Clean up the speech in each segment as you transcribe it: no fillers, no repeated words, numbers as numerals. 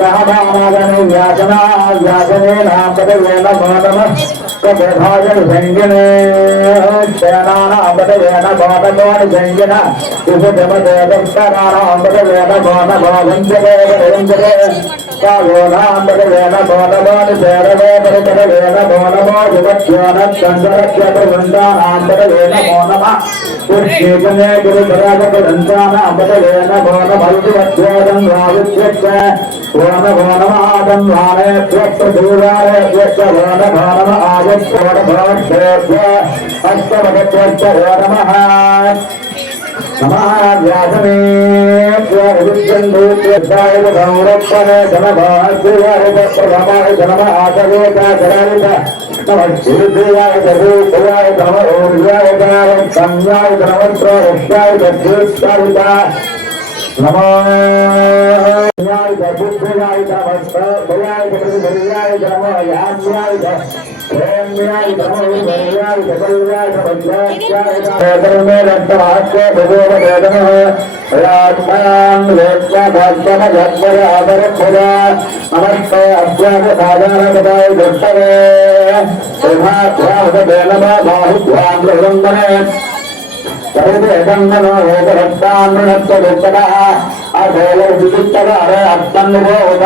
सहमानागने व्यासना व्यासने नामपदवेन नमः कथाजन संजने सेनानामपदवेन बाणकोण संजन उपजमदेवस्तराणामपदवेन बाणभावञ्जले कालोनामपदवेन बाणवान सेरवे परिकरवेन बाणवाजुवत्योन चन्द्रक्षत्रवृन्दानामपदवेन नमः पुष्येकने गुरुपराजपदन्तानामपदवेन बाणभल्जुवत्योदं वावित्यश्च ओनमादं वाणेभ्यप्रदूरारेभ्यश्च ओनभानम आयस्योनभाष्येभ्य अष्टमगत्यश्च नमः समाव्यासनेभ्यविद्यन्दूत्याय गौरक्षणे जनभाग्याय प्रभमाय जनम आचरेकाचराय नमः जगूपयाय नम ऊर्जाय संज्ञाय नमस्त्राय दीक्षाय नमो बुद्धियाय नमस्ताय नमो याम्याय प्रेम्याय नमो भयाय जगल्याय नमस्ताय मे रक्तवाक्य भगवदेवः रात्मान् वेत्या भाग्यम जगवर आदरखुदा नमस्ते अभ्यास साधारणपदाय दक्षरे प्रभाध्यावदेनम बाहुभ्यां प्रवन्दने सर्वेदन्नो वेदरक्तान्नत्वदुक्तः अधोलविचित्तकार अत्तन्नुभूत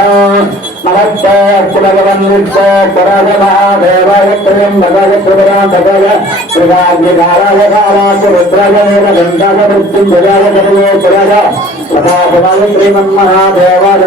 नमस्ते अखिलभवन्नित्य पराजमहादेवाय त्र्यम्बकाय त्रिपुरान्तकाय त्रिकाग्निकालाय कालाय रुद्राय नीलकण्ठाय मृत्युञ्जयाय कविये पुराय प्रतापवाय श्रीमन्महादेवाय